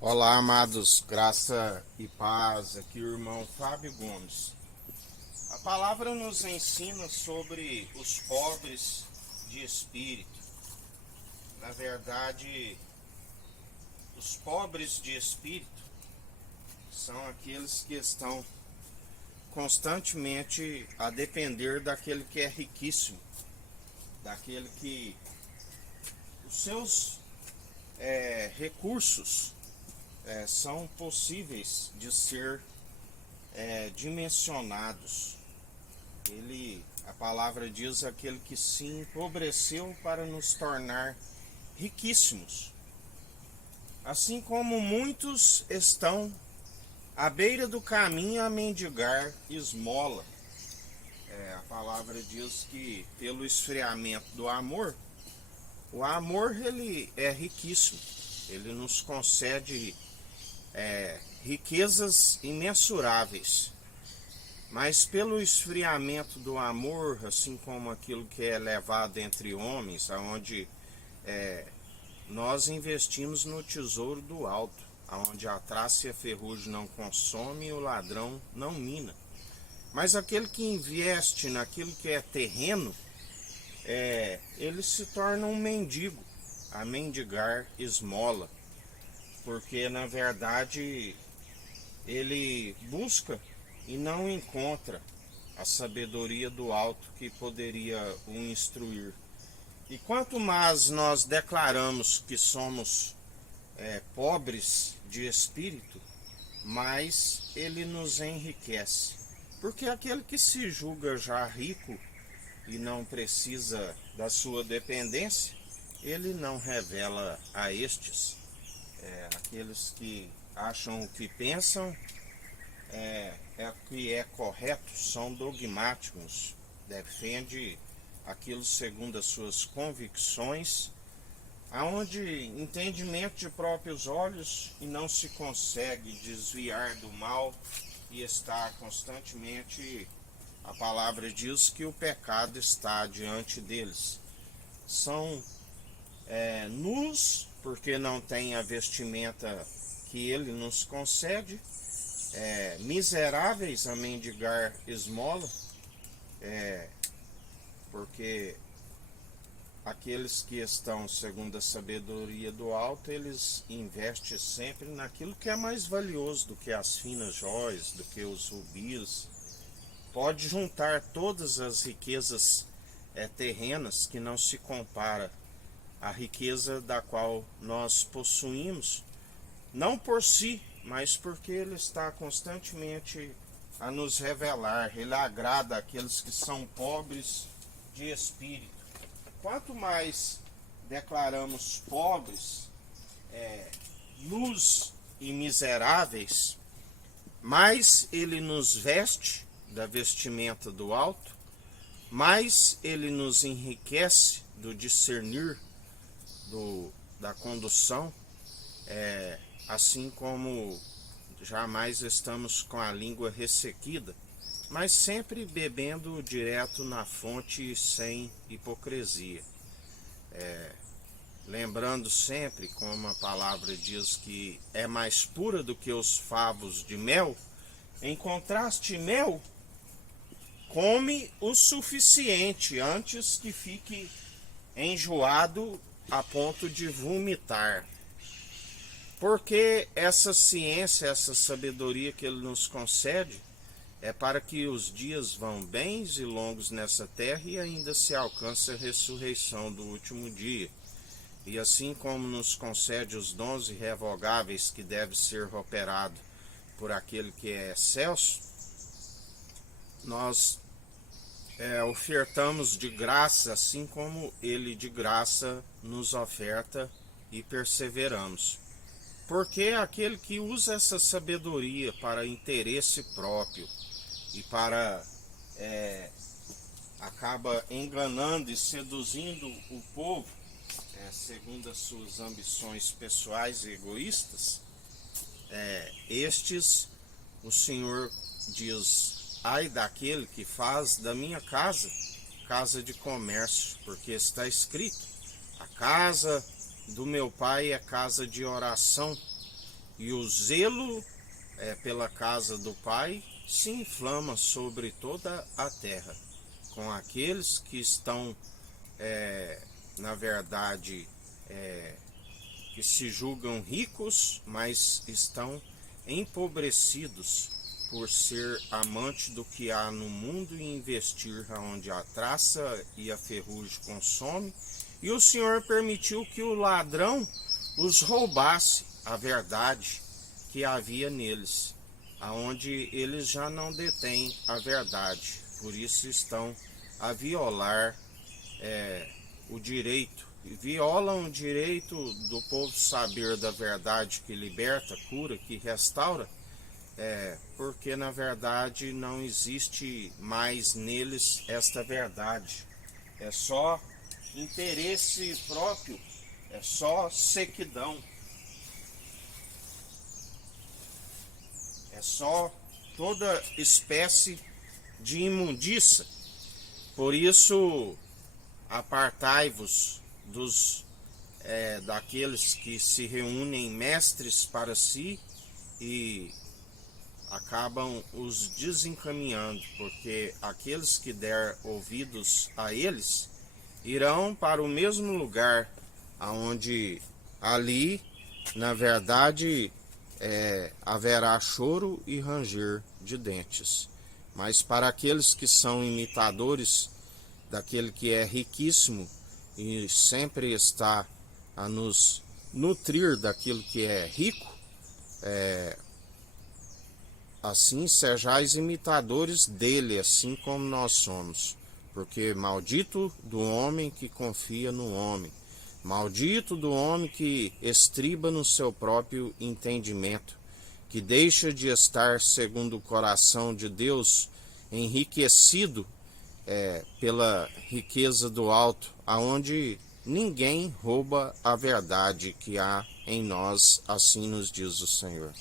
Olá, amados, graça e paz. Aqui o irmão Fábio Gomes. A palavra nos ensina sobre os pobres de espírito. Na verdade, os pobres de espírito são aqueles que estão constantemente a depender daquele que é riquíssimo, daquele que os seus recursos são possíveis de ser dimensionados. A palavra diz aquele que se empobreceu para nos tornar riquíssimos. Assim como muitos estão à beira do caminho a mendigar esmola. A palavra diz que pelo esfriamento do amor, o amor ele é riquíssimo. Ele nos concede riquezas imensuráveis. Mas pelo esfriamento do amor, assim como aquilo que é levado entre homens, aonde nós investimos no tesouro do alto, aonde a traça e a ferrugem não consome e o ladrão não mina. Mas aquele que investe naquilo que é terreno, ele se torna um mendigo, a mendigar esmola, porque na verdade ele busca e não encontra a sabedoria do alto que poderia o instruir. E quanto mais nós declaramos que somos pobres de espírito, mais ele nos enriquece. Porque aquele que se julga já rico e não precisa da sua dependência, ele não revela a estes. Aqueles que acham o que pensam o que é correto, são dogmáticos, defende aquilo segundo as suas convicções, aonde entendimento de próprios olhos e não se consegue desviar do mal e está constantemente, a palavra diz que o pecado está diante deles. São nus, porque não tem a vestimenta que ele nos concede, miseráveis a mendigar esmola, porque aqueles que estão segundo a sabedoria do alto, eles investem sempre naquilo que é mais valioso do que as finas joias, do que os rubis. Pode juntar todas as riquezas terrenas que não se compara à riqueza da qual nós possuímos, não por si, mas porque ele está constantemente a nos revelar. Ele agrada aqueles que são pobres de espírito. Quanto mais declaramos pobres, nus e miseráveis, mais ele nos veste da vestimenta do alto, mais ele nos enriquece do discernir, da condução, assim como jamais estamos com a língua ressequida, mas sempre bebendo direto na fonte sem hipocrisia. Lembrando sempre, como a palavra diz que é mais pura do que os favos de mel, encontraste mel, come o suficiente antes que fique enjoado a ponto de vomitar. Porque essa ciência, essa sabedoria que ele nos concede, é para que os dias vão bens e longos nessa terra e ainda se alcance a ressurreição do último dia. E assim como nos concede os dons irrevogáveis que deve ser operado por aquele que é excelso, nós ofertamos de graça, assim como ele de graça nos oferta, e perseveramos. Porque aquele que usa essa sabedoria para interesse próprio e para acaba enganando e seduzindo o povo, segundo as suas ambições pessoais e egoístas, estes o Senhor diz: ai daquele que faz da minha casa casa de comércio, porque está escrito: a casa do meu pai é casa de oração. e o zelo pela casa do Pai se inflama sobre toda a terra, com aqueles que estão, na verdade, que se julgam ricos, mas estão empobrecidos por ser amante do que há no mundo e investir onde a traça e a ferrugem consome. E o Senhor permitiu que o ladrão os roubasse a verdade que havia neles, aonde eles já não detêm a verdade. Por isso estão a violar o direito, violam o direito do povo saber da verdade que liberta, cura, que restaura, porque na verdade não existe mais neles esta verdade. É só interesse próprio, é só sequidão, é só toda espécie de imundícia. Por isso, apartai-vos daqueles que se reúnem mestres para si e acabam os desencaminhando, porque aqueles que der ouvidos a eles irão para o mesmo lugar, aonde ali, na verdade, haverá choro e ranger de dentes. Mas para aqueles que são imitadores daquele que é riquíssimo e sempre está a nos nutrir daquilo que é rico, assim sejais imitadores dele, assim como nós somos. Porque maldito do homem que confia no homem, maldito do homem que estriba no seu próprio entendimento, que deixa de estar segundo o coração de Deus, enriquecido pela riqueza do alto, aonde ninguém rouba a verdade que há em nós, assim nos diz o Senhor.